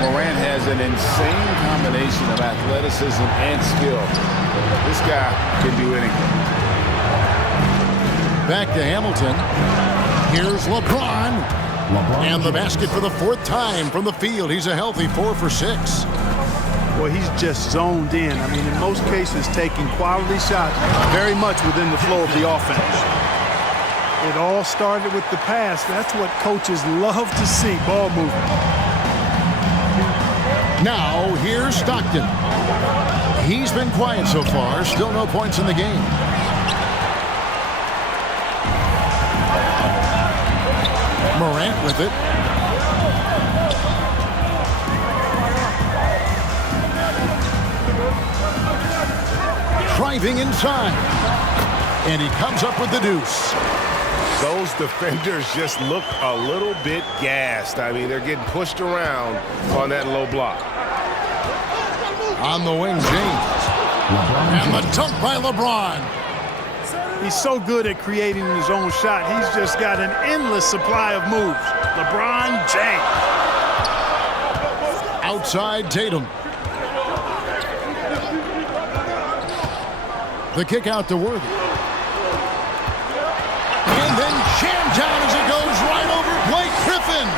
Morant has an insane combination of athleticism and skill. This guy can do anything. Back to Hamilton. Here's LeBron. And the basket for the fourth time from the field. He's a healthy 4 for 6. Well, he's just zoned in. I mean, in most cases, taking quality shots very much within the flow of the offense. It all started with the pass. That's what coaches love to see, ball movement. Now, here's Stockton. He's been quiet so far. Still no points in the game. Morant with it. Driving inside. And he comes up with the deuce. Those defenders just look a little bit gassed. I mean, they're getting pushed around on that low block. On the wing, James. And the dunk by LeBron. He's so good at creating his own shot. He's just got an endless supply of moves. LeBron James. Outside Tatum. The kick out to Worthy. And then jammed down as it goes right over Blake Griffin.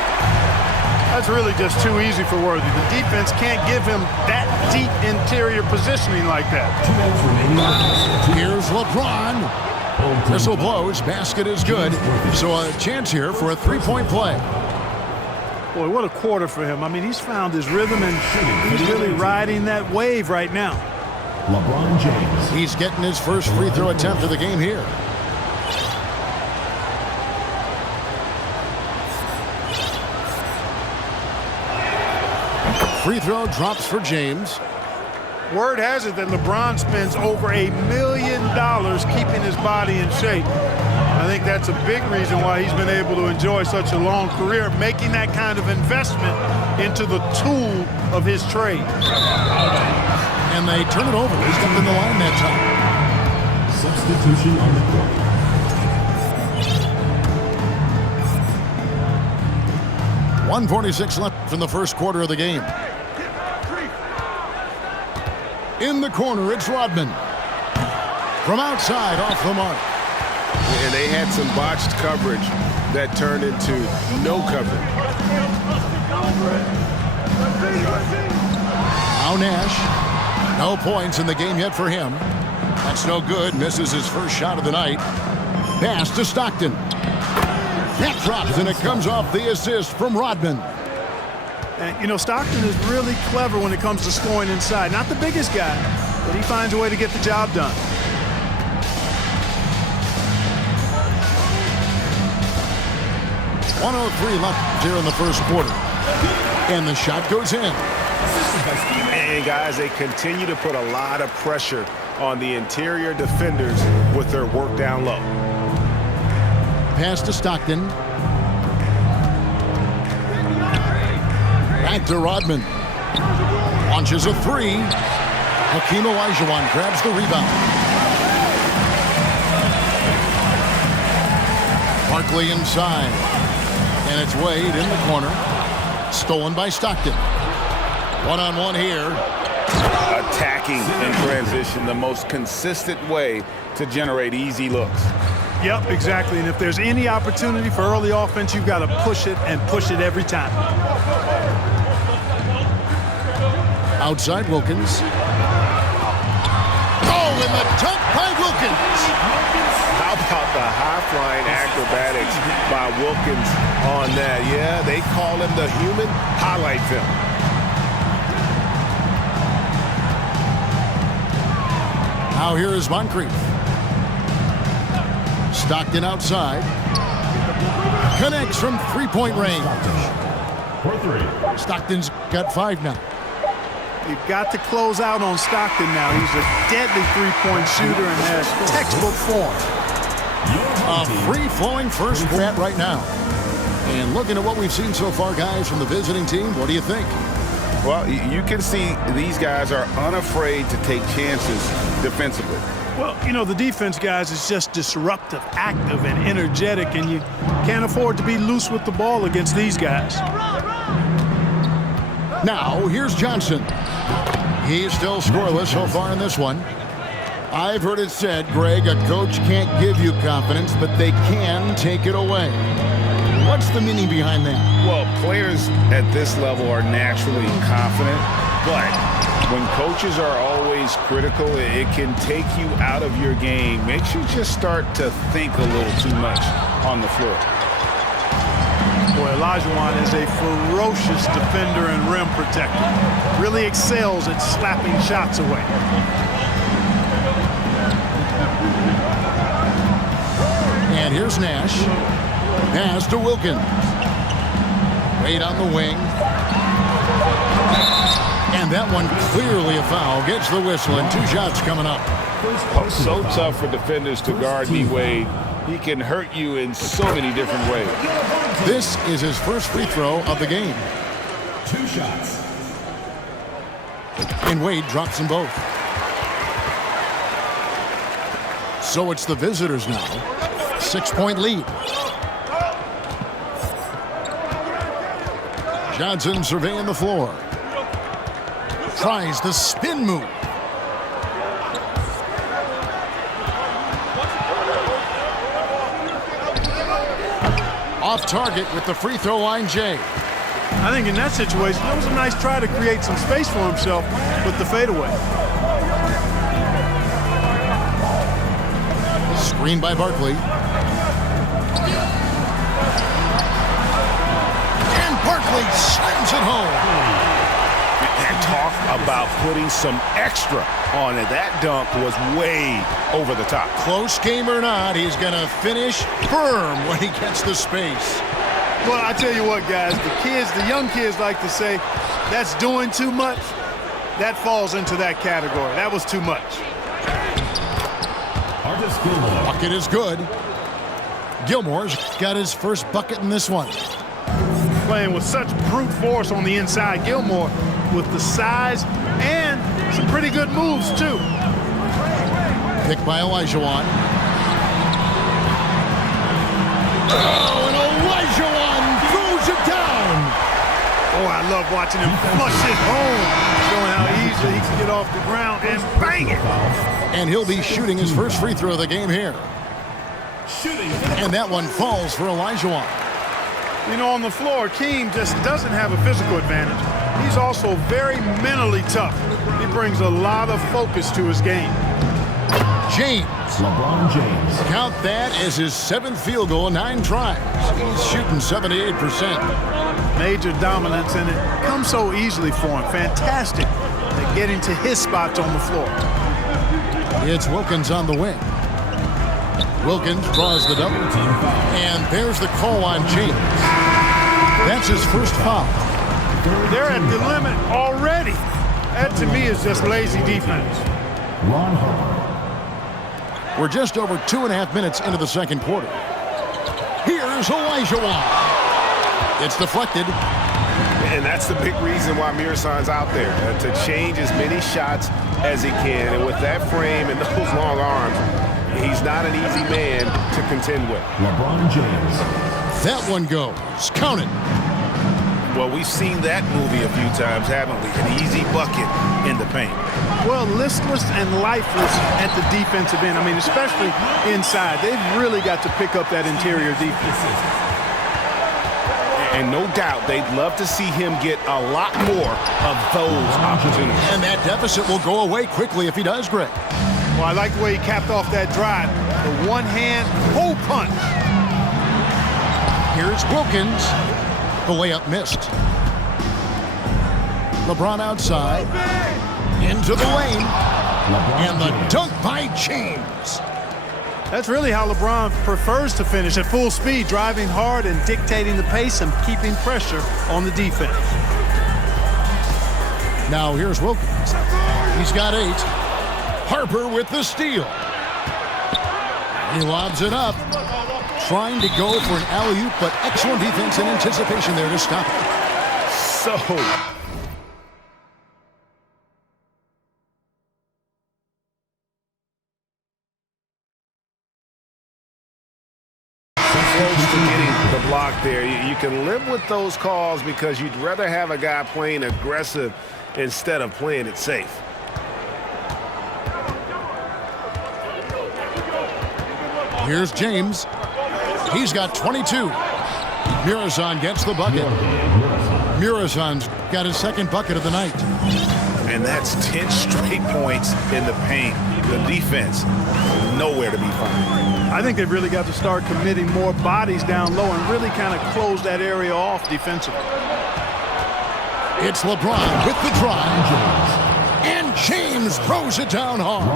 That's really just too easy for Worthy. The defense can't give him that deep interior positioning like that. Here's LeBron. Whistle blows. Basket is good. So a chance here for a three-point play. Boy, what a quarter for him. I mean, he's found his rhythm, and he's really riding that wave right now. LeBron James. He's getting his first free throw attempt of the game here. Free throw drops for James. Word has it that LeBron spends over $1 million keeping his body in shape. I think that's a big reason why he's been able to enjoy such a long career, making that kind of investment into the tool of his trade. And they turn it over. He stepped in the line that time. Substitution on the court. 1:46 left from the first quarter of the game. In the corner, it's Rodman. From outside, off the mark. And they had some botched coverage that turned into no coverage. Now Nash. No points in the game yet for him. That's no good. Misses his first shot of the night. Pass to Stockton. That drops, and it comes off the assist from Rodman. And, you know, Stockton is really clever when it comes to scoring inside. Not the biggest guy, but he finds a way to get the job done. .103 left here in the first quarter. And the shot goes in. And, guys, they continue to put a lot of pressure on the interior defenders with their work down low. Pass to Stockton. Back to Rodman. Launches a three. Hakeem Olajuwon grabs the rebound. Barkley inside. And it's Wade in the corner. Stolen by Stockton. One-on-one here. Attacking in transition, the most consistent way to generate easy looks. Yep, exactly. And if there's any opportunity for early offense, you've got to push it and push it every time. Outside Wilkins. Oh, and the dunk by Wilkins. How about the high-flying acrobatics by Wilkins on that? Yeah, they call him the human highlight film. Now here is Moncrief. Stockton outside. Connects from three-point range. Stockton's got 5 now. You've got to close out on Stockton now. He's a deadly three-point shooter and has textbook form. A free-flowing first quarter right now. And looking at what we've seen so far, guys, from the visiting team, what do you think? Well, you can see these guys are unafraid to take chances defensively. Well, you know, the defense, guys, is just disruptive, active, and energetic, and you can't afford to be loose with the ball against these guys. Now, here's Johnson. He's still scoreless so far in this one. I've heard it said, Greg, a coach can't give you confidence, but they can take it away. What's the meaning behind that? Well, players at this level are naturally confident, but when coaches are always critical, it can take you out of your game. Makes you just start to think a little too much on the floor. Boy, Olajuwon is a ferocious defender and rim protector. Really excels at slapping shots away. And here's Nash. Pass to Wilkins. Wade on the wing. And that one clearly a foul. Gets the whistle and 2 shots coming up. So tough for defenders to guard D-Wade. He can hurt you in so many different ways. This is his first free throw of the game. 2 shots. And Wade drops them both. So it's the visitors now. 6-point lead. Johnson surveying the floor. Tries the spin move. Off target with the free throw line, Jay. I think in that situation, that was a nice try to create some space for himself with the fadeaway. Screen by Barkley. And Barkley slams it home. And talk about putting some extra on it. That dunk was way over the top. Close game or not, he's going to finish firm when he gets the space. Well, I tell you what, guys, the young kids like to say, that's doing too much. That falls into that category. That was too much. Bucket is good. Gilmore's got his first bucket in this one. Playing with such brute force on the inside. Gilmore with the size and some pretty good moves, too. Picked by Olajuwon. Oh, and Olajuwon throws it down. Oh, I love watching him flush it home, showing how easily he can get off the ground and bang it. And he'll be shooting his first free throw of the game here. And that one falls for Olajuwon. You know, on the floor, Keem just doesn't have a physical advantage. He's also very mentally tough. He brings a lot of focus to his game. James. LeBron James. Count that as his 7th field goal in 9 tries. He's shooting 78%. Major dominance, and it comes so easily for him. Fantastic at getting to his spots on the floor. It's Wilkins on the wing. Wilkins draws the double. And there's the call on James. That's his first foul. They're at the limit already. That, to me, is just lazy defense. Ron Harper. We're just over 2.5 minutes into the second quarter. Here's Olajuwon. It's deflected. And that's the big reason why Mirasan's out there, to change as many shots as he can. And with that frame and those long arms, he's not an easy man to contend with. LeBron James. That one goes. Count it. Well, we've seen that movie a few times, haven't we? An easy bucket in the paint. Well, listless and lifeless at the defensive end. I mean, especially inside. They've really got to pick up that interior defense. And no doubt they'd love to see him get a lot more of those opportunities. And that deficit will go away quickly if he does, Greg. Well, I like the way he capped off that drive. The one-hand hole punch. Here's Wilkins. The layup missed. LeBron outside. Into the lane. And the dunk by James. That's really how LeBron prefers to finish, at full speed, driving hard and dictating the pace and keeping pressure on the defense. Now here's Wilkins. He's got 8. Harper with the steal. He lobs it up. Trying to go for an alley-oop, but excellent defense and anticipation there to stop it. So close to getting the block there. You can live with those calls because you'd rather have a guy playing aggressive instead of playing it safe. Here's James. He's got 22. Muresan gets the bucket. Muresan's got his second bucket of the night. And that's 10 straight points in the paint. The defense, nowhere to be found. I think they've really got to start committing more bodies down low and really kind of close that area off defensively. It's LeBron with the drive. And James throws it down hard.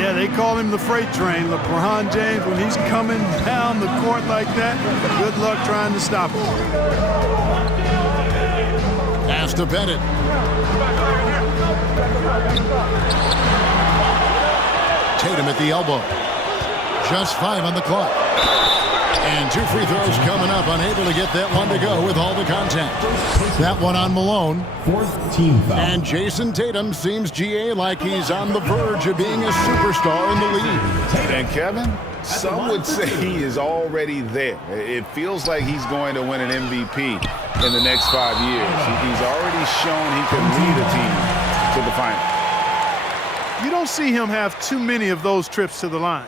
Yeah, they call him the freight train. LeBron James, when he's coming down the court like that, good luck trying to stop him. Pass to Bennett. Tatum at the elbow. Just 5 on the clock. And 2 free throws coming up. Unable to get that one to go with all the contact. That one on Malone. 4th team foul. And Jason Tatum seems, GA, like he's on the verge of being a superstar in the league. And Kevin, some would say he is already there. It feels like he's going to win an MVP in the next 5 years. He's already shown he can lead a team to the final. You don't see him have too many of those trips to the line.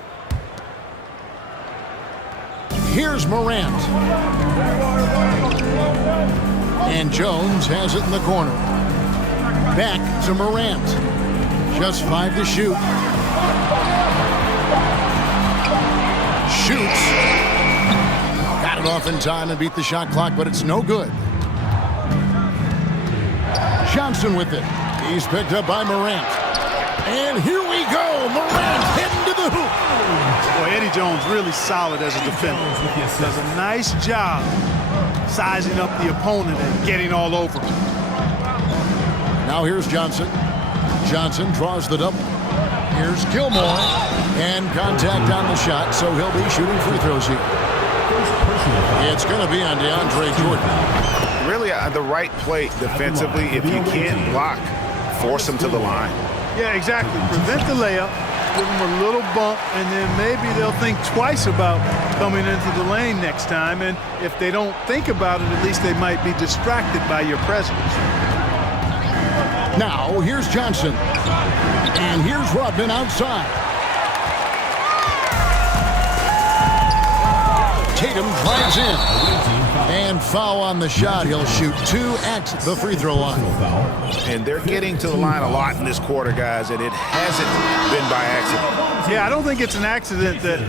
Here's Morant. And Jones has it in the corner. Back to Morant. Just 5 to shoot. Shoots. Got it off in time and beat the shot clock, but it's no good. Johnson with it. He's picked up by Morant. And here we go. Morant heading to the hoop. Boy, Eddie Jones really solid as a defender. Does a nice job sizing up the opponent and getting all over him. Now here's Johnson. Johnson draws the double. Here's Gilmore. And contact on the shot, so he'll be shooting free throws here. It's going to be on DeAndre Jordan. Really, the right play defensively. If you can't block, force him to the line. Yeah, exactly. Prevent the layup, give them a little bump, and then maybe they'll think twice about coming into the lane next time. And if they don't think about it, at least they might be distracted by your presence. Now, here's Johnson. And here's Rodman outside. Tatum drives in. And foul on the shot. He'll shoot 2 at the free throw line. And they're getting to the line a lot in this quarter, guys, and it hasn't been by accident. Yeah, I don't think it's an accident that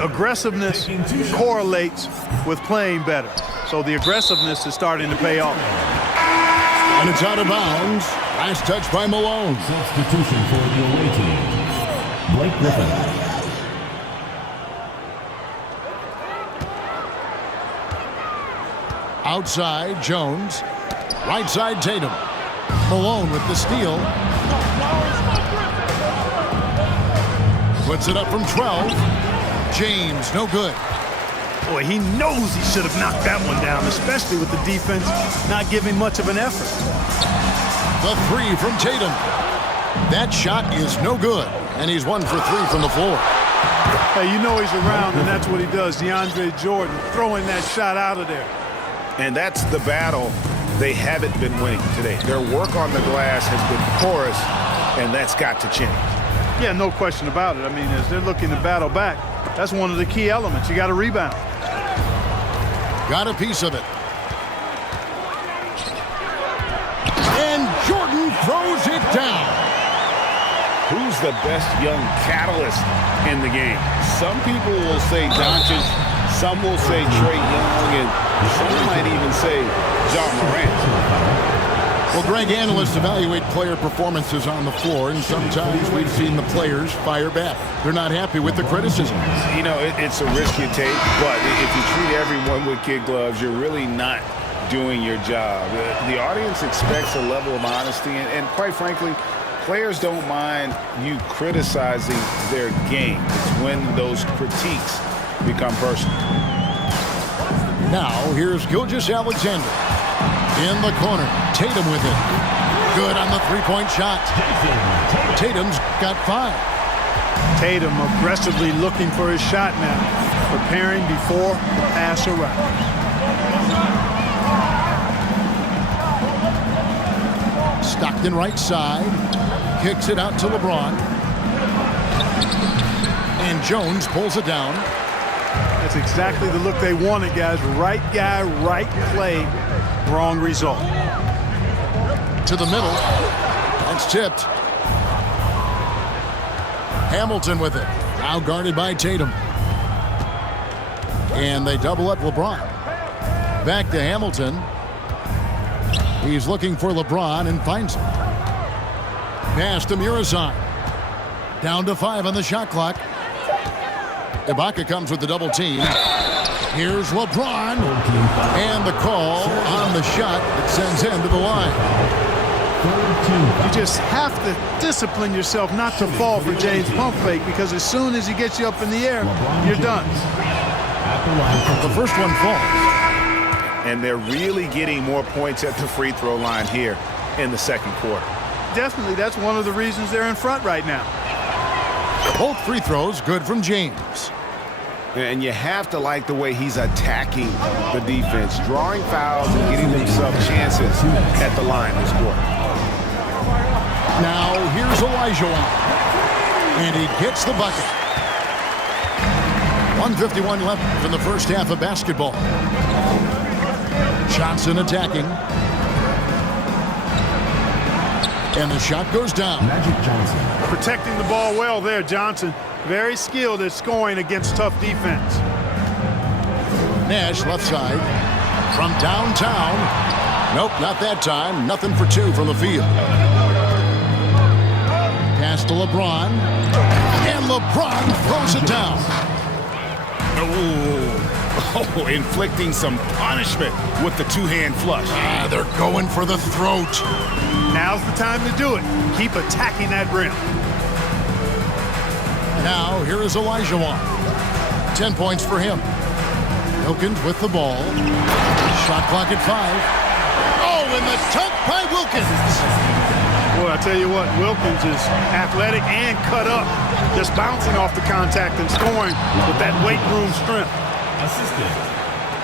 aggressiveness correlates with playing better. So the aggressiveness is starting to pay off. And it's out of bounds. Last touch by Malone. Substitution for the away team. Blake Griffin. Outside, Jones. Right side, Tatum. Malone with the steal. Puts it up from 12. James, no good. Boy, he knows he should have knocked that one down, especially with the defense not giving much of an effort. The 3 from Tatum. That shot is no good, and he's 1 for 3 from the floor. Hey, you know he's around, and that's what he does. DeAndre Jordan throwing that shot out of there. And that's the battle they haven't been winning today. Their work on the glass has been porous, and that's got to change. Yeah, no question about it. I mean, as they're looking to battle back, that's one of the key elements. You got to rebound. Got a piece of it. And Jordan throws it down. Who's the best young catalyst in the game? Some people will say Doncic, some will say Trae Young, and some might even say John Morant. Well, Greg, analysts evaluate player performances on the floor, and sometimes we've seen the players fire back. They're not happy with the criticism. You know, it's a risk you take, but if you treat everyone with kid gloves, you're really not doing your job. The audience expects a level of honesty, and quite frankly, players don't mind you criticizing their game. It's when those critiques become personal. Now, here's Gilgeous-Alexander. In the corner, Tatum with it. Good on the three-point shot. Tatum's got 5. Tatum aggressively looking for his shot now. preparing before the pass arrives. Stockton right side. Kicks it out to LeBron. And Jones pulls it down. That's exactly the look they wanted, guys. Right guy, right play, wrong result. To the middle. That's tipped. Hamilton with it. Now guarded by Tatum. And they double up LeBron. Back to Hamilton. He's looking for LeBron and finds him. Pass to Murazan. Down to 5 on the shot clock. Ibaka comes with the double team. Here's LeBron. And the call on the shot that sends him to the line. You just have to discipline yourself not to fall for James' pump fake, because as soon as he gets you up in the air, you're done. The first one falls. And they're really getting more points at the free throw line here in the second quarter. Definitely, that's one of the reasons they're in front right now. Both free throws good from James. And you have to like the way he's attacking the defense, drawing fouls and getting himself chances at the line this quarter. Now here's Olajuwon. And he gets the bucket. 1:51 left in the first half of basketball. Johnson attacking. And the shot goes down. Magic Johnson. Protecting the ball well there, Johnson. Very skilled at scoring against tough defense. Nash left side. From downtown. Nope, not that time. Nothing for 2 from the field. Pass to LeBron. And LeBron throws it down. Oh, inflicting some punishment with the two-hand flush. They're going for the throat. Now's the time to do it. Keep attacking that rim. Now, here is Olajuwon. 10 points for him. Wilkins with the ball. Shot clock at 5. Oh, and the dunk by Wilkins. Boy, I tell you what, Wilkins is athletic and cut up. Just bouncing off the contact and scoring with that weight room strength. Assistant.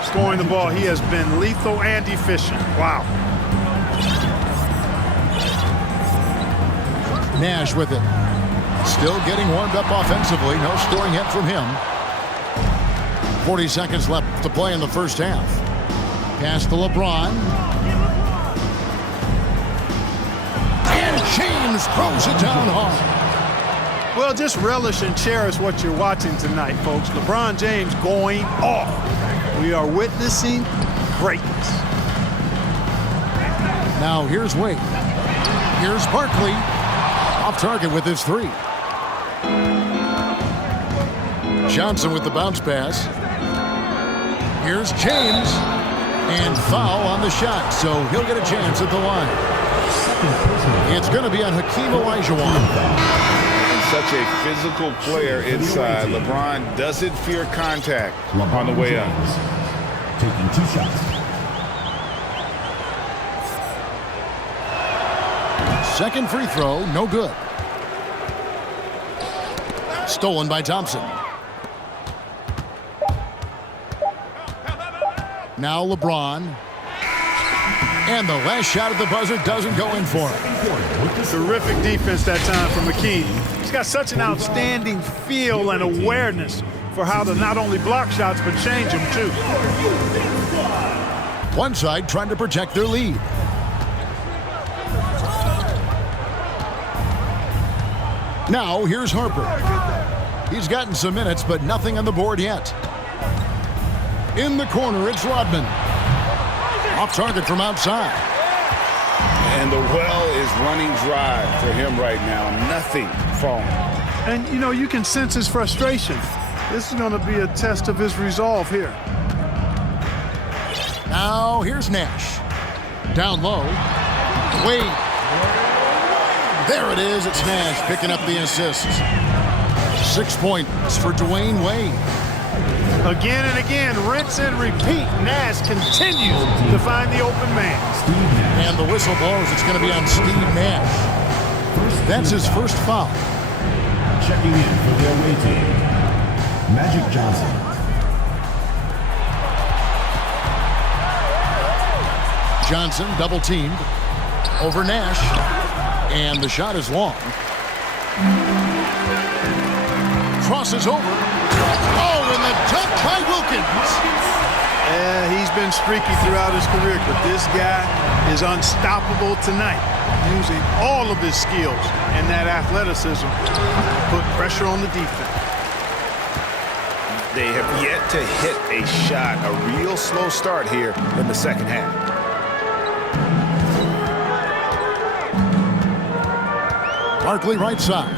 Scoring the ball, he has been lethal and efficient. Wow. Nash with it. Still getting warmed up offensively. No scoring yet from him. 40 seconds left to play in the first half. Pass to LeBron. And James throws it down hard. Well, just relish and cherish what you're watching tonight, folks. LeBron James going off. We are witnessing greatness. Now here's Wade. Here's Barkley. Off target with his 3. Johnson with the bounce pass. Here's James. And foul on the shot, so he'll get a chance at the line. It's going to be on Hakeem Olajuwon. Such a physical player inside. LeBron doesn't fear contact on the way up. Taking 2 shots. Second free throw, no good. Stolen by Thompson. Now LeBron. And the last shot at the buzzer doesn't go in for him. Terrific defense that time from McKee. He's got such an outstanding feel and awareness for how to not only block shots, but change them too. One side trying to protect their lead. Now here's Harper. He's gotten some minutes, but nothing on the board yet. In the corner, it's Rodman. Off target from outside. And the well is running dry for him right now. Nothing falling. And, you know, you can sense his frustration. This is going to be a test of his resolve here. Now here's Nash. Down low. Wade. There it is. It's Nash picking up the assist. 6 points for Dwayne Wade. Again and again, rinse and repeat. Nash continues to find the open man. And the whistle blows. It's going to be on Steve Nash. That's his first foul. Checking in for the away team, Magic Johnson. Johnson double teamed over Nash. And the shot is long. Crosses over. Oh, and the dunk by Wilkins. Yeah, he's been streaky throughout his career, but this guy is unstoppable tonight, using all of his skills and that athleticism to put pressure on the defense. They have yet to hit a shot, a real slow start here in the second half. Barkley right side.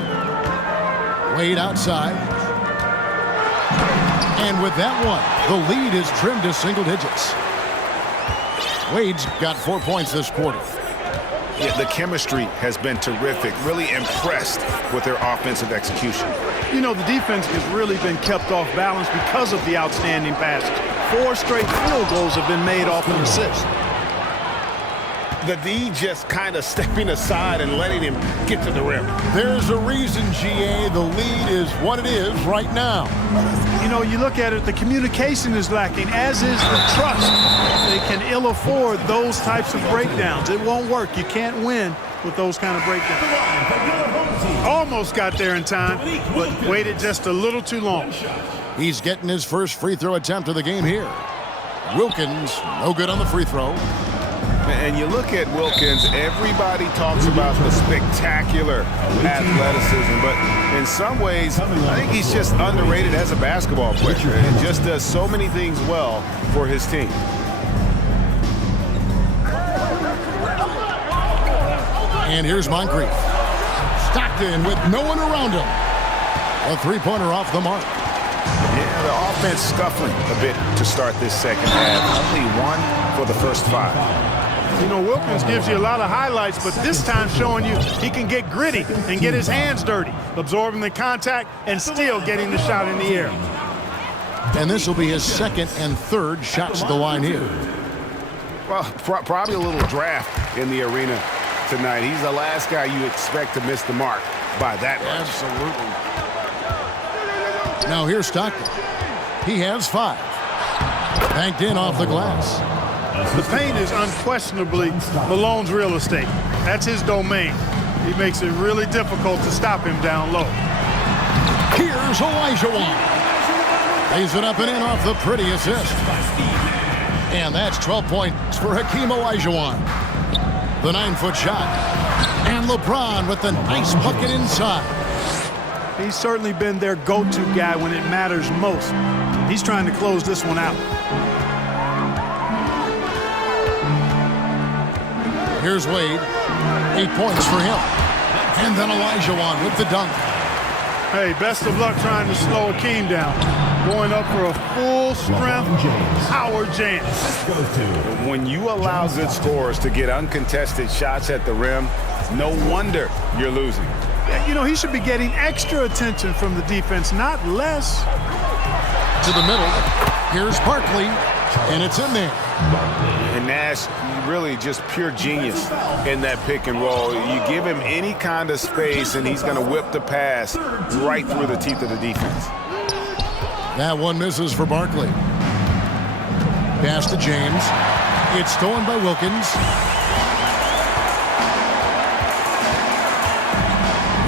Wade outside. And with that one, the lead is trimmed to single digits. Wade's got 4 points this quarter. Yeah, the chemistry has been terrific. Really impressed with their offensive execution. You know, the defense has really been kept off balance because of the outstanding passes. 4 straight field goals have been made off an assist. The D just kind of stepping aside and letting him get to the rim. There's a reason, GA, the lead is what it is right now. You know, you look at it, the communication is lacking, as is the trust. They can ill afford those types of breakdowns. It won't work. You can't win with those kind of breakdowns. Almost got there in time, but waited just a little too long. He's getting his first free throw attempt of the game here. Wilkins, no good on the free throw. And you look at Wilkins, everybody talks about the spectacular athleticism, but in some ways, I think he's just underrated as a basketball player. And just does so many things well for his team. And here's Moncrief. Stockton with no one around him. A three-pointer off the mark. Yeah, the offense scuffling a bit to start this second half. Only 1 for the first 5. You know, Wilkins gives you a lot of highlights, but this time showing you he can get gritty and get his hands dirty, absorbing the contact and still getting the shot in the air. And this will be his second and third shots at the line here. Well, probably a little draft in the arena tonight. He's the last guy you expect to miss the mark by that much. Absolutely. Now here's Stockton. He has 5. Banked in off the glass. The paint is unquestionably Malone's real estate. That's his domain. He makes it really difficult to stop him down low. Here's Olajuwon. Lays it up and in off the pretty assist. And that's 12 points for Hakeem Olajuwon. The 9-foot shot. And LeBron with the nice bucket inside. He's certainly been their go-to guy when it matters most. He's trying to close this one out. Here's Wade. 8 points for him. And then Olajuwon with the dunk. Hey, best of luck trying to slow Hakeem down. Going up for a full-strength power jam. When you allow good scorers to get uncontested shots at the rim, no wonder you're losing. You know, he should be getting extra attention from the defense, not less. To the middle. Here's Barkley. And it's in there. And Nash, really just pure genius in that pick and roll. You give him any kind of space, and he's going to whip the pass right through the teeth of the defense. That one misses for Barkley. Pass to James. It's stolen by Wilkins.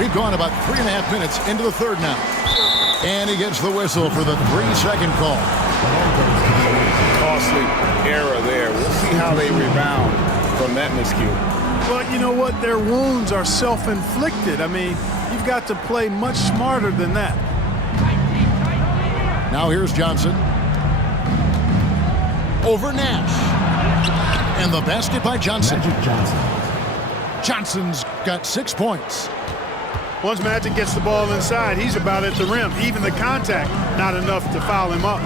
We've gone about 3.5 minutes into the third now. And he gets the whistle for the 3-second call. Costly error there. We'll see how they rebound from that miscue. Well, you know what? Their wounds are self-inflicted. I mean, you've got to play much smarter than that. Now here's Johnson. Over Nash. And the basket by Johnson. Johnson's got 6 points. Once Magic gets the ball inside, he's about at the rim. Even the contact, not enough to foul him up.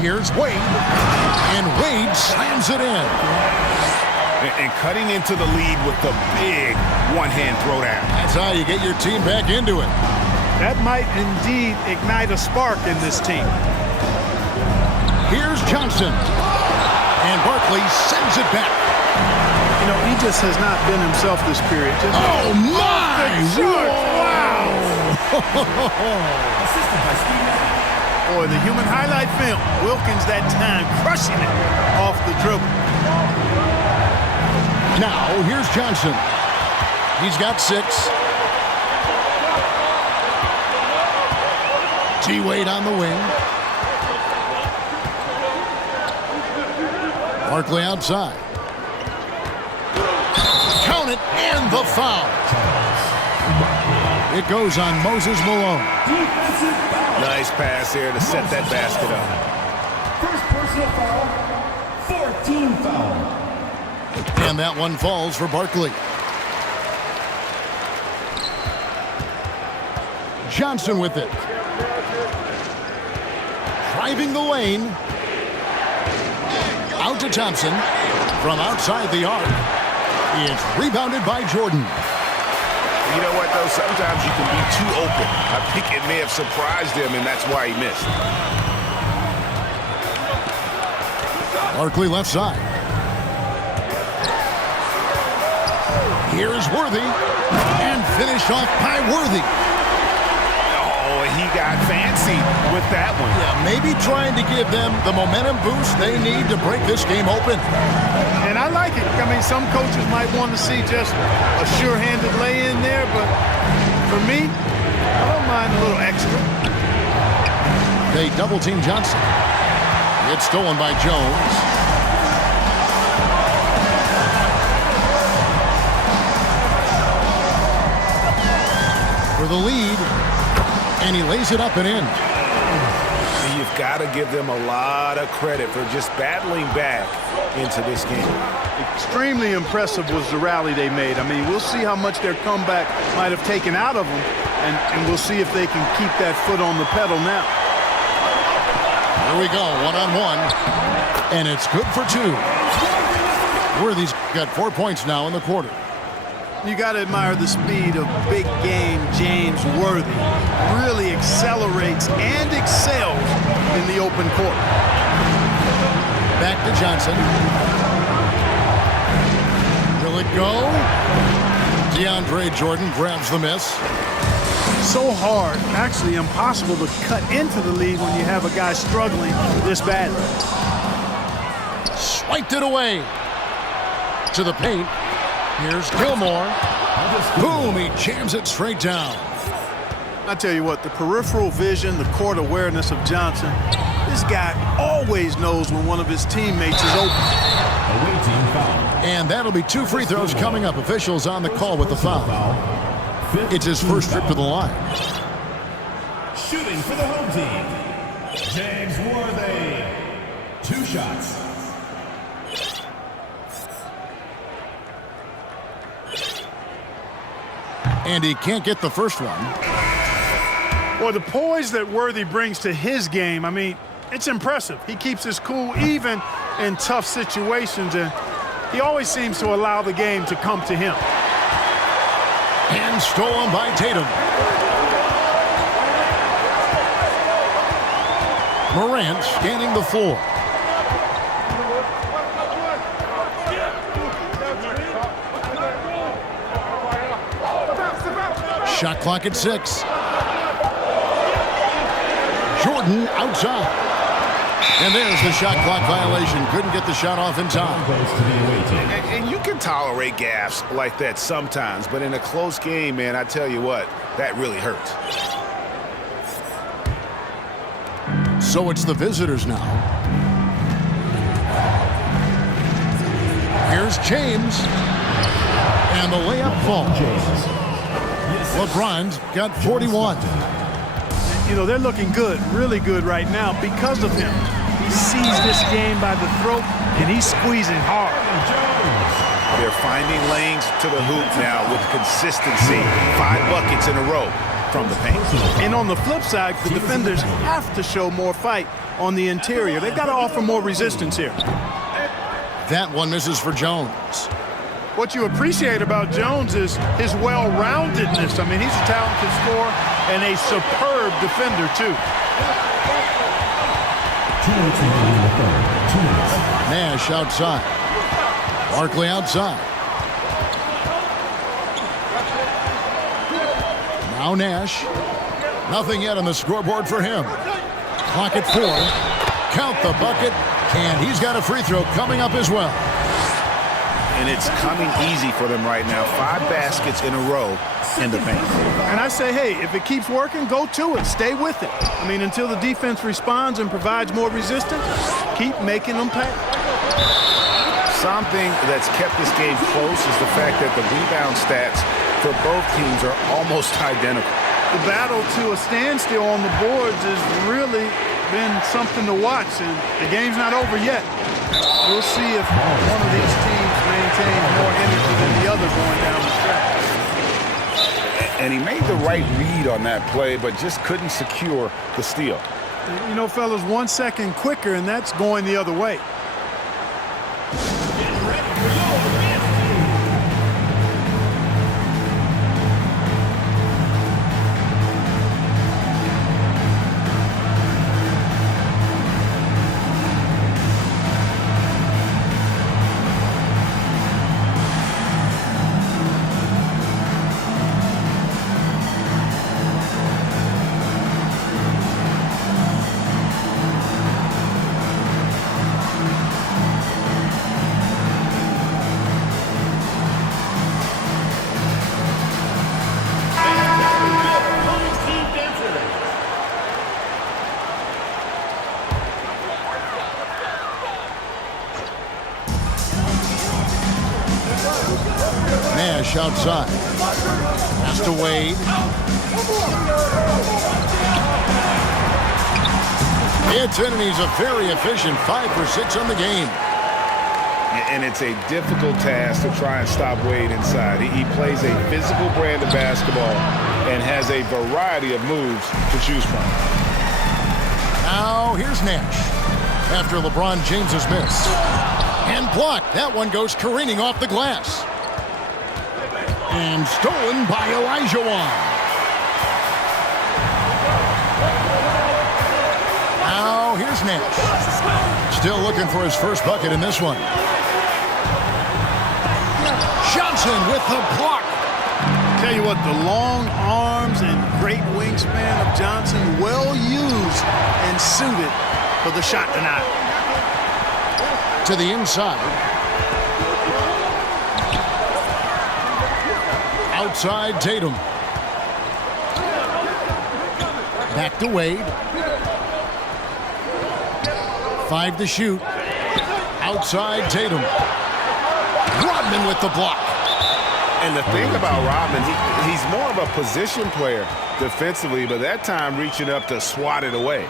Here's Wade. And Wade slams it in. And cutting into the lead with the big one-hand throwdown. That's how you get your team back into it. That might indeed ignite a spark in this team. Here's Johnson. And Barkley sends it back. You know, he just has not been himself this period. Oh, my! Wow! Boy, the human highlight film. Wilkins that time crushing it off the dribble. Now, here's Johnson. He's got 6. T-Wade on the wing. Barkley outside. Count it, and the foul. It goes on Moses Malone. Nice pass there to set that basket up. First personal foul, 14 foul. And that one falls for Barkley. Johnson with it. Driving the lane. Out to Thompson. From outside the arc. It's rebounded by Jordan. You know what, though? Sometimes you can be too open. I think it may have surprised him, and that's why he missed. Barkley left side. Here's Worthy. And finished off by Worthy. Oh, he got fancy with that one. Yeah, maybe trying to give them the momentum boost they need to break this game open. And I like it. I mean, some coaches might want to see just a sure-handed lay-in there, but for me, I don't mind a little extra. They double-team Johnson. It's stolen by Jones. For the lead, and he lays it up and in. You've got to give them a lot of credit for just battling back into this game. Extremely impressive was the rally they made. I mean, we'll see how much their comeback might have taken out of them, and we'll see if they can keep that foot on the pedal now. Here we go, one-on-one, and it's good for 2. Worthy's got 4 points now in the quarter. You got to admire the speed of big game James Worthy. Really accelerates and excels in the open court. Back to Johnson. Will it go? DeAndre Jordan grabs the miss. So hard, actually impossible to cut into the lead when you have a guy struggling this badly. Swiped it away. To the paint. Here's Gilmore. Boom, he jams it straight down. I tell you what, the peripheral vision, the court awareness of Johnson, this guy always knows when one of his teammates is open. And that'll be 2 free throws coming up. Officials on the call with the foul. It's his first trip to the line. Shooting for the home team, James Worthy. 2 shots. And he can't get the first one. Well, the poise that Worthy brings to his game, I mean, it's impressive. He keeps his cool even in tough situations, and he always seems to allow the game to come to him. And stolen by Tatum. Morant scanning the floor. Shot clock at 6. Jordan outside. And there's the shot clock violation. Couldn't get the shot off in time. And you can tolerate gaffes like that sometimes, but in a close game, man, I tell you what, that really hurts. So it's the visitors now. Here's James. And the layup falls. LeBron's got 41. You know, they're looking good, really good right now because of him. He sees this game by the throat, and he's squeezing hard. They're finding lanes to the hoop now with consistency. 5 buckets in a row from the paint. And on the flip side, the defenders have to show more fight on the interior. They've got to offer more resistance here. That one misses for Jones. What you appreciate about Jones is his well-roundedness. I mean, he's a talented scorer and a superb defender, too. 2 minutes remaining in the third. 2 minutes. Nash outside. Barkley outside. Now Nash. Nothing yet on the scoreboard for him. Clock at 4. Count the bucket. And he's got a free throw coming up as well. And it's coming easy for them right now. 5 baskets in a row in the paint. And I say, hey, if it keeps working, go to it. Stay with it. I mean, until the defense responds and provides more resistance, keep making them pay. Something that's kept this game close is the fact that the rebound stats for both teams are almost identical. The battle to a standstill on the boards has really been something to watch, and the game's not over yet. We'll see if one of these teams maintains more energy than the other going down the stretch. And he made the right read on that play, but just couldn't secure the steal. You know, fellas, 1 second quicker, and that's going the other way. Nash outside. Pass to Wade. It's in, and he's a very efficient 5 for 6 on the game. And it's a difficult task to try and stop Wade inside. He plays a physical brand of basketball and has a variety of moves to choose from. Now here's Nash after LeBron James's miss. And blocked. That one goes careening off the glass. And stolen by Olajuwon. Now here's Nash. Still looking for his first bucket in this one. Johnson with the block. Tell you what, the long arms and great wingspan of Johnson, well used and suited for the shot tonight. To the inside. Outside Tatum. Back to Wade. 5 to shoot. Outside Tatum. Rodman with the block. And the thing about Rodman, he's more of a position player defensively, but that time reaching up to swat it away.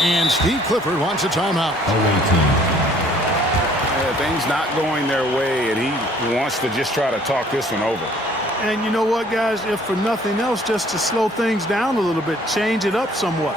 And Steve Clifford wants a timeout. Things not going their way, and he wants to just try to talk this one over. And you know what, guys? If for nothing else, just to slow things down a little bit, change it up somewhat.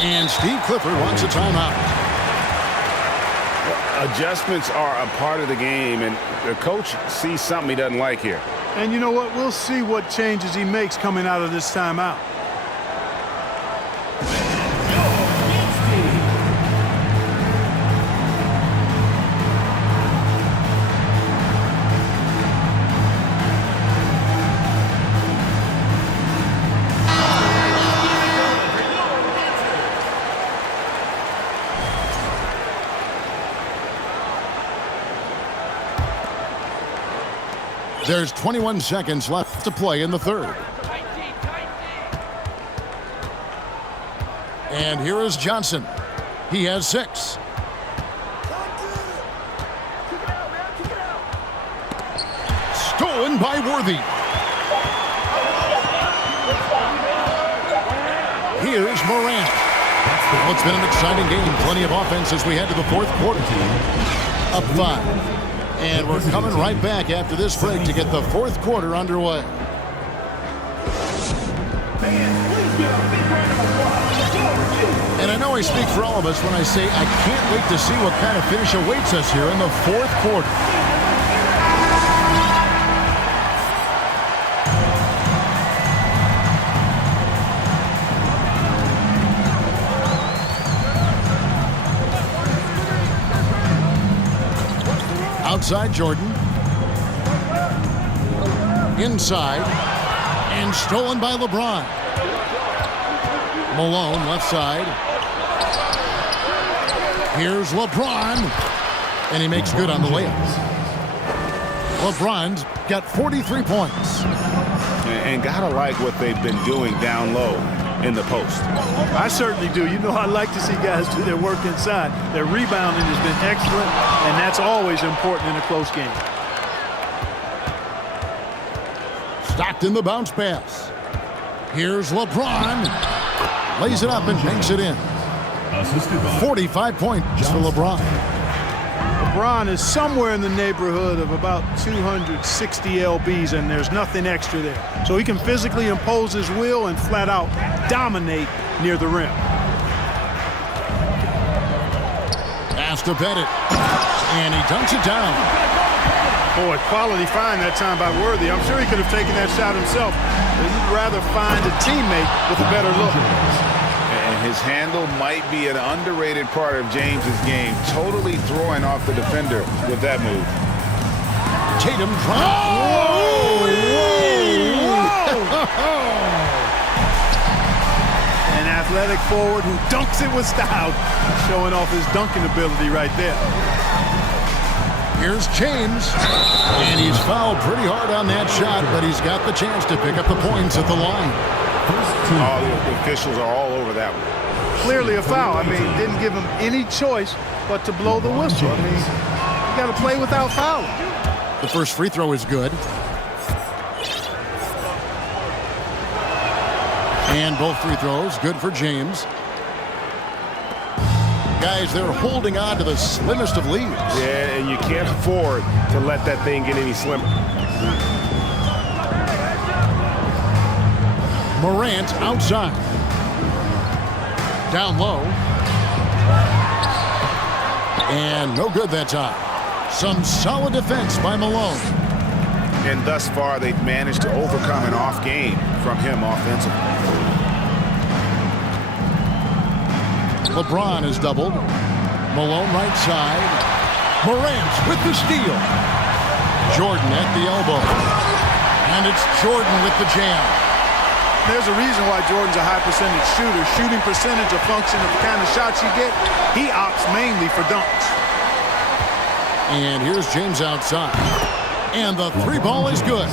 And Steve Clifford wants a timeout. Adjustments are a part of the game, and the coach sees something he doesn't like here. And you know what? We'll see what changes he makes coming out of this timeout. There's 21 seconds left to play in the third. And here is Johnson. He has 6. Stolen by Worthy. Here's Morant. Well, it's been an exciting game. Plenty of offense as we head to the fourth quarter. Up 5. And we're coming right back after this break to get the fourth quarter underway. And I know I speak for all of us when I say I can't wait to see what kind of finish awaits us here in the fourth quarter. Outside Jordan. Inside. And stolen by LeBron. Malone left side. Here's LeBron. And he makes good on the layups. LeBron's got 43 points. And gotta like what they've been doing down low in the post. I certainly do. You know, I like to see guys do their work inside. Their rebounding has been excellent, and that's always important in a close game. Stockton the bounce pass. Here's LeBron. Lays it up and banks it in. 45 points for LeBron. LeBron is somewhere in the neighborhood of about 260 lbs, and there's nothing extra there. So he can physically impose his will and flat out dominate near the rim. Pass to Pettit. And he dunks it down. Boy, quality find that time by Worthy. I'm sure he could have taken that shot himself, but he'd rather find a teammate with a better look. And his handle might be an underrated part of James's game. Totally throwing off the defender with that move. Tatum trying. An athletic forward who dunks it with style. Showing off his dunking ability right there. Here's James. And he's fouled pretty hard on that shot, but he's got the chance to pick up the points at the line. All the officials are all over that one. Clearly a foul. I mean, didn't give him any choice but to blow the whistle. I mean, you got to play without fouling. The first free throw is good. And both free throws good for James. Guys, they're holding on to the slimmest of leads. Yeah, and you can't afford to let that thing get any slimmer. Morant outside. Down low. And no good that time. Some solid defense by Malone. And thus far, they've managed to overcome an off game from him offensively. LeBron is doubled. Malone right side. Morant with the steal. Jordan at the elbow. And it's Jordan with the jam. There's a reason why Jordan's a high percentage shooter. Shooting percentage a function of the kind of shots you get. He opts mainly for dunks. And here's James outside. And the three ball is good.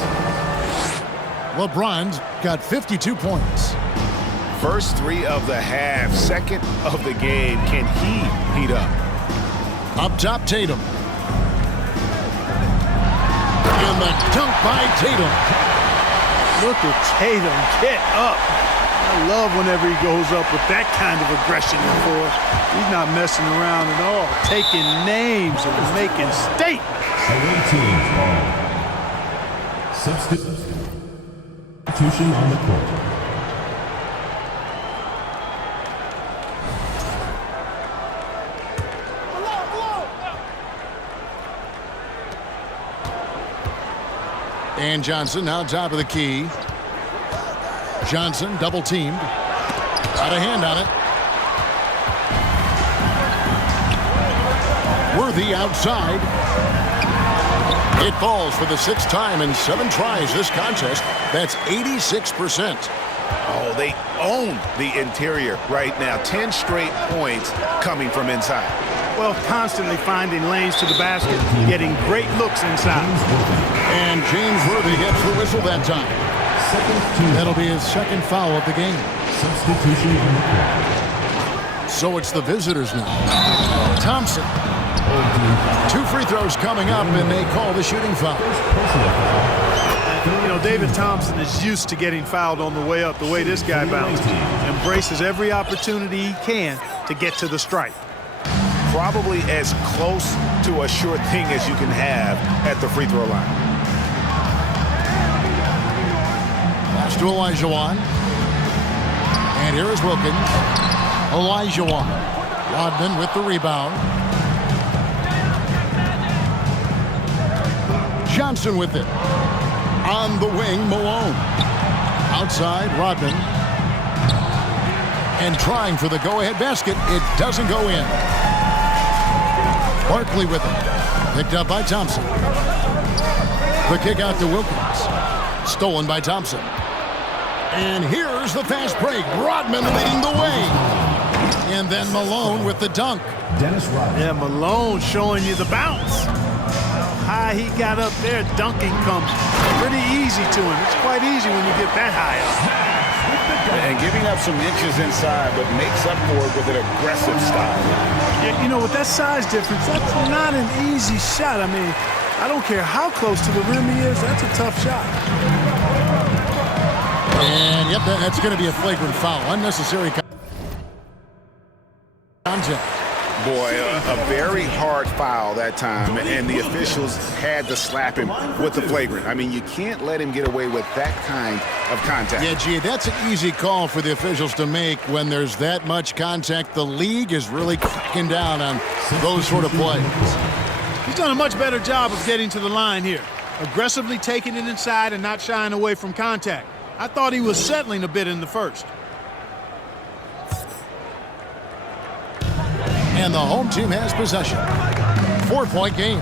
LeBron's got 52 points. First three of the half, second of the game. Can he heat up? Up top, Tatum. And the dunk by Tatum. Look at Tatum get up. I love whenever he goes up with that kind of aggression and force. He's not messing around at all. Taking names and making statements. Away team ball. Substitution on the court. And Johnson now top of the key. Johnson double teamed. Got a hand on it. Worthy outside. It falls for the 6th time in 7 tries this contest. That's 86%. Oh, they own the interior right now. 10 straight points coming from inside. Well, constantly finding lanes to the basket, getting great looks inside. And James Worthy gets the whistle that time. That'll be his 2nd foul of the game. Substitution on the court. So it's the visitors now. Thompson. 2 free throws coming up, and they call the shooting foul. You know, David Thompson is used to getting fouled on the way up, the way this guy bounces. Embraces every opportunity he can to get to the stripe. Probably as close to a sure thing as you can have at the free throw line. Pass to Olajuwon. And here is Wilkins. Olajuwon. Rodman with the rebound. Johnson with it. On the wing, Malone. Outside, Rodman. And trying for the go-ahead basket. It doesn't go in. Barkley with it. Picked up by Thompson. The kick out to Wilkins. Stolen by Thompson. And here's the fast break. Rodman leading the way. And then Malone with the dunk. Dennis Rodman. Yeah, Malone showing you the bounce. How high he got up there, dunking comes pretty easy to him. It's quite easy when you get that high up. And giving up some inches inside, but makes up for it with an aggressive style. Yeah, you know, with that size difference, that's not an easy shot. I mean, I don't care how close to the rim he is, that's a tough shot. And, yep, that's going to be a flagrant foul. Unnecessary contact. Boy, a very hard foul that time, and the officials had to slap him with the flagrant. I mean, you can't let him get away with that kind of contact. Yeah, gee, that's an easy call for the officials to make when there's that much contact. The league is really cracking down on those sort of plays. He's done a much better job of getting to the line here. Aggressively taking it inside and not shying away from contact. I thought he was settling a bit in the first. And the home team has possession. 4-point game.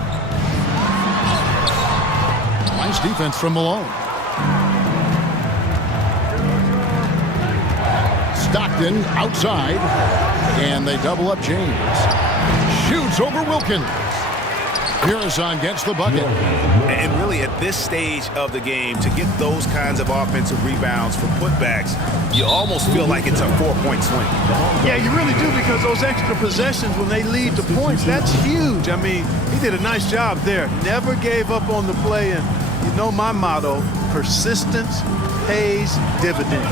Nice defense from Malone. Stockton outside. And they double up James. Shoots over Wilkins. Pearson gets the bucket. And really, at this stage of the game, to get those kinds of offensive rebounds for putbacks, you almost feel like it's a 4-point swing. Yeah, you really do, because those extra possessions, when they lead to points, that's huge. I mean, he did a nice job there. Never gave up on the play, and you know my motto, persistence pays dividends.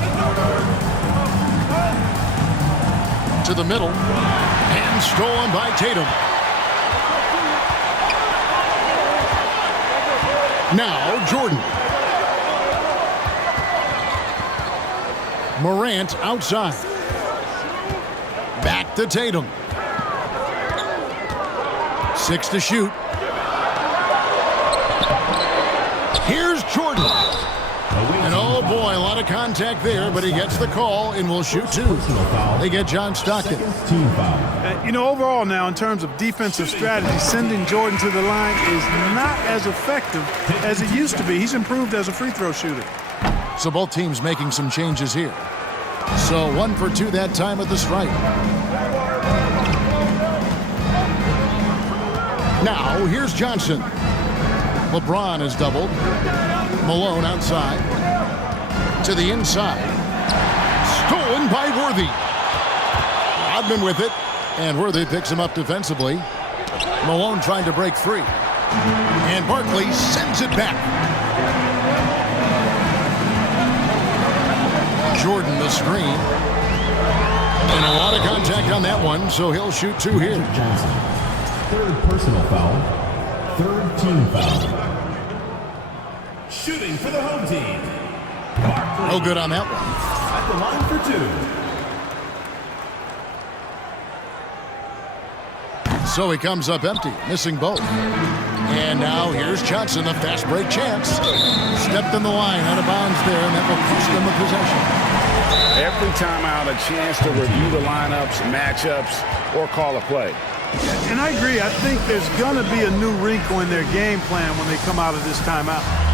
To the middle. And stolen by Tatum. Now, Jordan. Morant outside. Back to Tatum. 6 to shoot. Here's Jordan. And oh boy, a lot of contact there, but he gets the call and will shoot 2. They get John Stockton. You know, overall now, in terms of defensive strategy, sending Jordan to the line is not as effective as it used to be. He's improved as a free throw shooter. So both teams making some changes here. So 1 for 2 that time at the stripe. Now, here's Johnson. LeBron is doubled. Malone outside. To the inside. Stolen by Worthy. Rodman with it. And Worthy picks him up defensively. Malone trying to break free. And Barkley sends it back. Jordan the screen. And a lot of contact on that one, so he'll shoot 2 here. Johnson. 3rd personal foul. 3rd team foul. Shooting for the home team. Barkley. No good on that one. At the line for 2. So he comes up empty, missing both. And now here's Johnson, a fast break chance. Stepped in the line, out of bounds there, and that will cost them a possession. Every time out, a chance to review the lineups, matchups, or call a play. And I agree. I think there's going to be a new wrinkle in their game plan when they come out of this timeout.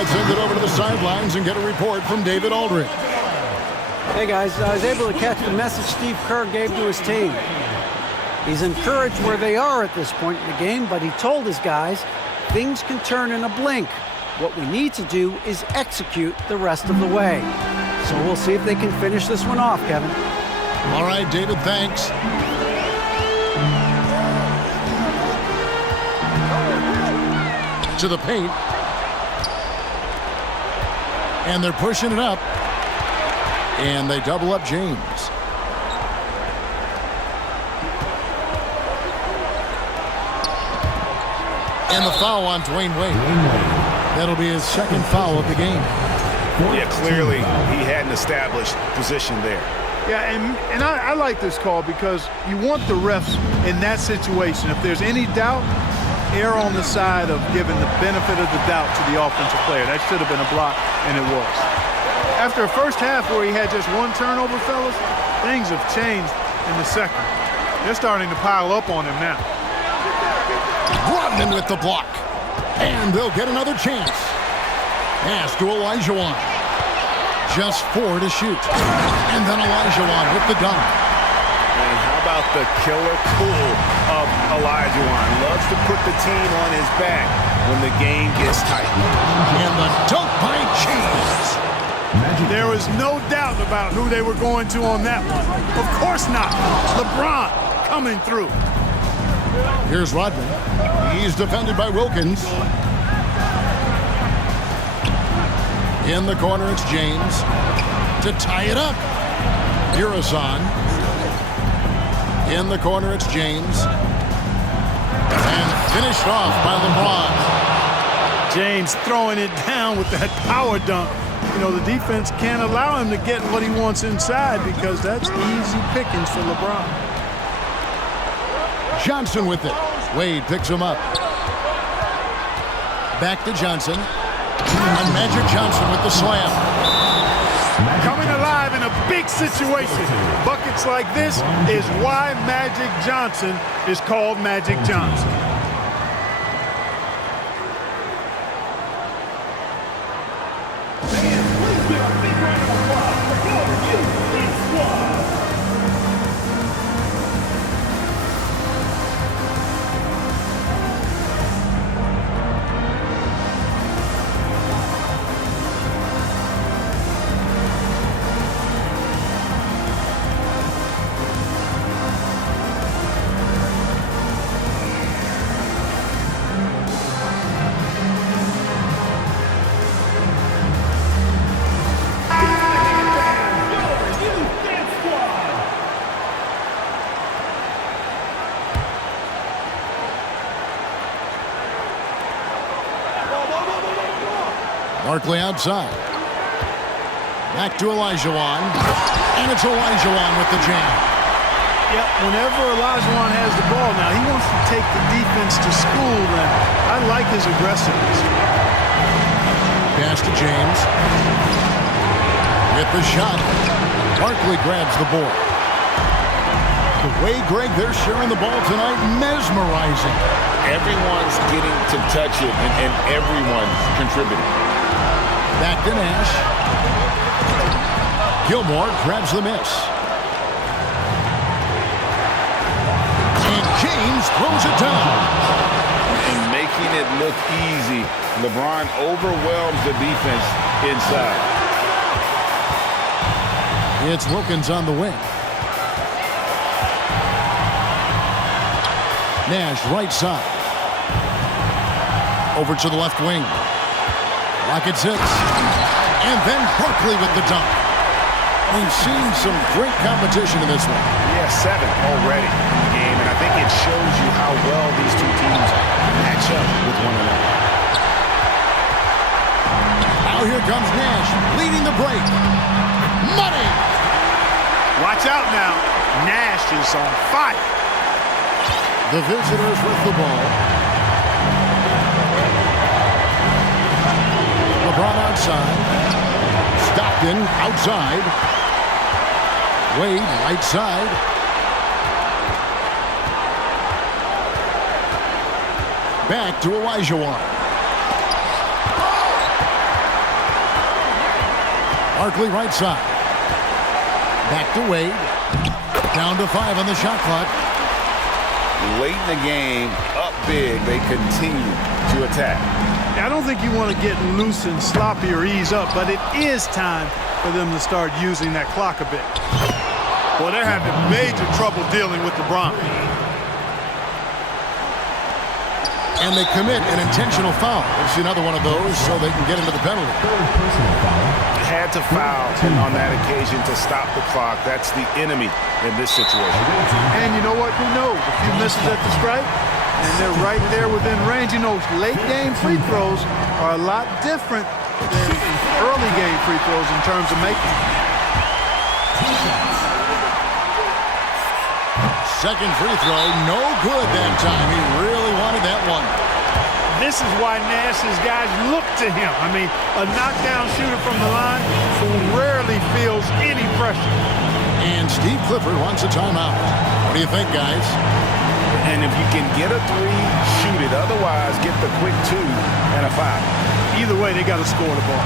Send it over to the sidelines and get a report from David Aldridge. Hey guys, I was able to catch the message Steve Kerr gave to his team. He's encouraged where they are at this point in the game, but he told his guys things can turn in a blink. What we need to do is execute the rest of the way. So we'll see if they can finish this one off, Kevin. All right, David, thanks. To the paint. And they're pushing it up. And they double up James. And the foul on Dwayne Wade. That'll be his second foul of the game. Yeah, clearly he hadn't established position there. Yeah, and I like this call because you want the refs in that situation. If there's any doubt, err on the side of giving the benefit of the doubt to the offensive player. That should have been a block, and it was. After a first half where he had just one turnover, fellas, things have changed in the second. They're starting to pile up on him now. Rodman with the block. And they'll get another chance. Pass to Olajuwon. Just 4 to shoot. And then Olajuwon with the dunk. And how about the killer tool of Olajuwon? Loves to put the team on his back when the game gets tight. And the dunk by James. There was no doubt about who they were going to on that one. Of course not. LeBron coming through. Here's Rodman. He's defended by Wilkins. In the corner, it's James. To tie it up. Urasan. In the corner, it's James. And finished off by LeBron. James throwing it down with that power dunk. You know, the defense can't allow him to get what he wants inside because that's easy pickings for LeBron. Johnson with it. Wade picks him up. Back to Johnson. And Magic Johnson with the slam. Coming alive in a big situation. Buckets like this is why Magic Johnson is called Magic Johnson. Barkley outside. Back to Olajuwon. And it's Olajuwon with the jam. Yeah, whenever Olajuwon has the ball now, he wants to take the defense to school, and I like his aggressiveness. Pass to James. With the shot. Barkley grabs the board. The way, Greg, they're sharing the ball tonight, mesmerizing. Everyone's getting to touch it, and everyone's contributing. Back to Nash. Gilmore grabs the miss. And James throws it down. And making it look easy, LeBron overwhelms the defense inside. It's Wilkins on the wing. Nash right side. Over to the left wing. Clock at 6. And then Barkley with the dunk. We've seen some great competition in this one. Yeah, 7 already in the game, and I think it shows you how well these two teams match up with one another. Now here comes Nash, leading the break. Money! Watch out now. Nash is on fire. The visitors with the ball. LeBron outside. Stockton outside. Wade right side. Back to Olajuwon. Barkley right side. Back to Wade. Down to 5 on the shot clock. Late in the game, up big, they continue to attack. I don't think you want to get loose and sloppy or ease up, but it is time for them to start using that clock a bit. Well, they're having major trouble dealing with LeBron. And they commit an intentional foul. It's another one of those so they can get into the penalty. Had to foul on that occasion to stop the clock. That's the enemy in this situation. And you know what? Who knows? A few misses at the stripe, and they're right there within range. You know, late game free throws are a lot different than early game free throws in terms of making. Second free throw, no good that time. He really wanted that one. This is why Nash's guys look to him. I mean, a knockdown shooter from the line who rarely feels any pressure. And Steve Clifford wants a timeout. What do you think, guys? And if you can get a 3, shoot it. Otherwise, get the quick 2 and a foul. Either way, they got to score the ball.